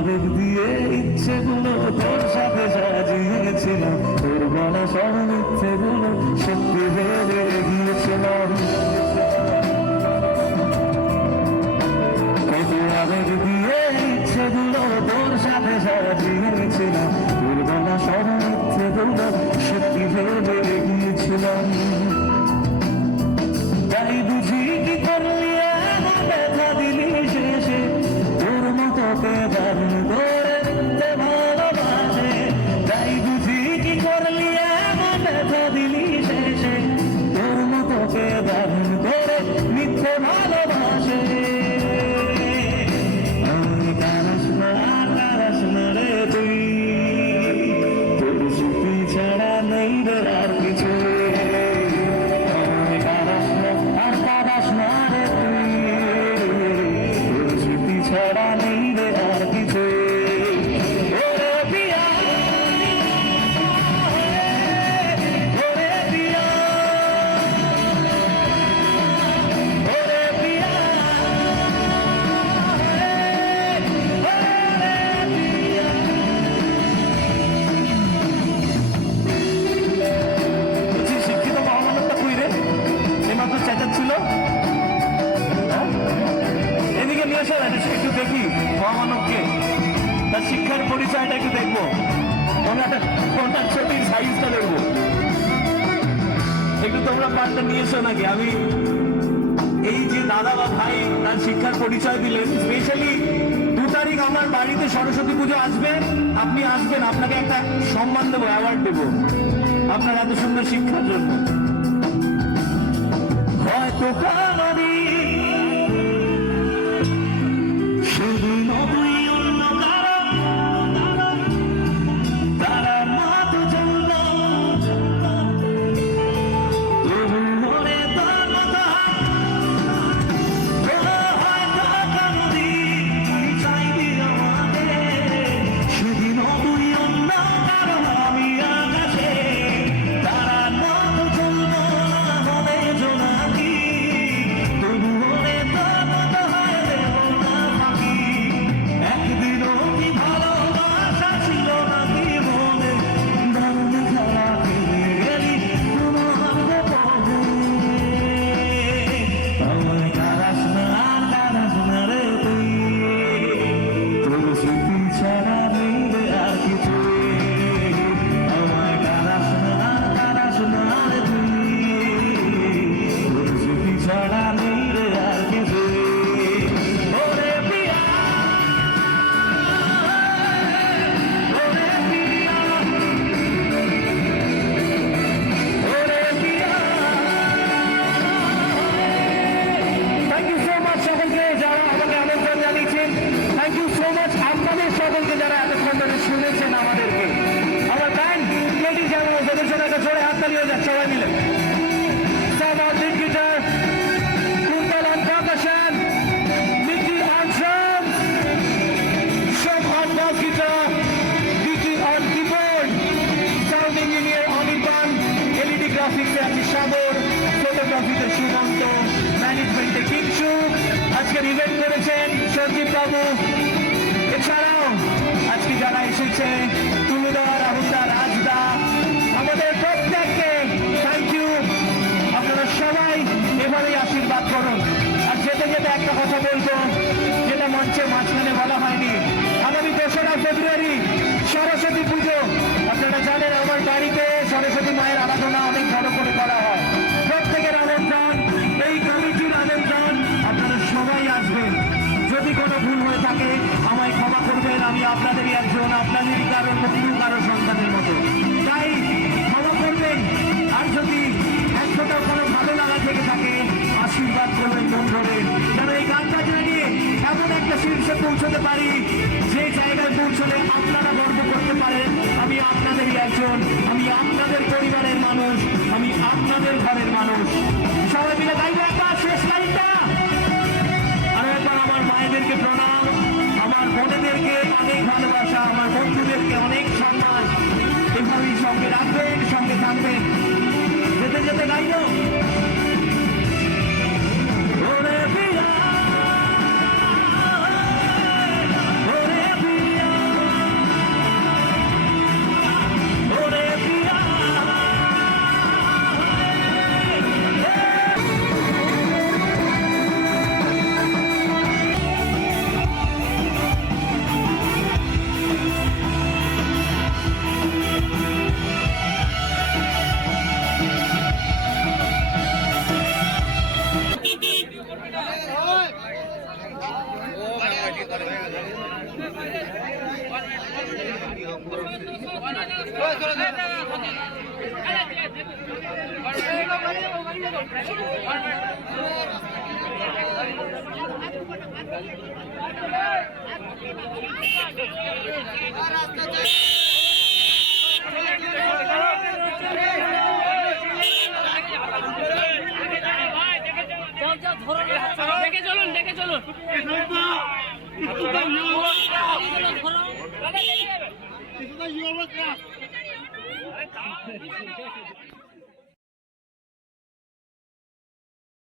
আবেগ দিয়ে ইচ্ছেগুলো তোর সাথে সাজিয়েছিলাম তোর বলা সব মিথ্যেগুলো সত্যি সাথে সাজিয়েছিলাম তোর বলা সব সত্যি ভেবে গিয়েছিলাম তার শিক্ষার পরিচয়টা একটু দেখব। ওনার ওনার ছবির সাইজটা দেখব। একটু তোমরা পাঠটা নিয়ে এসো নাকি? আমি এই যে দাদা বা ভাই তার শিক্ষার পরিচয় দিলেন স্পেশালি দু তারিখ আমার বাড়িতে সরস্বতী পুজো আসবে, আপনি আসবেন, আপনাকে একটা সম্মান দেবো অ্যাওয়ার্ড দেবো। আপনার এত সুন্দর শিক্ষার জন্য। হয়তো সকলকে যারা এতক্ষণ ধরে শুনেছেন আমাদেরকে। আমার ব্যান্ড লেডিস ওদের জন্য একটা জোরে হাততালি হয়ে যাচ্ছে, সবাই মিলে। গ্রাফিক্সে আছে সাগর ফটোগ্রাফিতে সুমন্ত ম্যানেজমেন্টে কিংসু। আজকের ইভেন্ট করেছেন সঞ্জীব বাবু। যারা এসেছে তুলুদা রাহুলদা রাজদা। আমাদের প্রত্যেককে থ্যাংক ইউ আপনারা সবাই এভাবেই আশীর্বাদ করুন। আর যেতে যেতে একটা কথা বলব, যেটা মঞ্চে মাঝখানে বলা হয়নি। আগামী দোসরা ফেব্রুয়ারি সরস্বতী পুজো। আপনারা জানেন আমার বাড়িতে সরস্বতী মায়ের আরাধনা অনেক বড় করে করা হয়। প্রত্যেকের আমন্ত্রণ এই কমিটির আমন্ত্রণ আপনারা সবাই আসবেন। যদি কোনো ভুল হয়ে থাকে, আমায় ক্ষমা করবেন, আমি আপনাদেরই একজন আপনাদেরই বন্ধু কারও সন্তানের মতো। তাই আর যদি কোনো থেকে থাকে, আশীর্বাদ যেন এই গানটা এমন একটা শীর্ষে পৌঁছতে পারি জায়গায় পৌঁছলে আপনারা করতে পারেন। আমি আপনাদেরই একজন। আমি আপনাদের পরিবারের মানুষ। আমি আপনাদের ঘরের মানুষ। সবাই মিলে শেষ একবার আমার মায়েদেরকে প্রণাম। রাখবেন সঙ্গে থাকবেন। যেতে যেতে গাইবো দেখে চলুন দেখে চলুন 来打。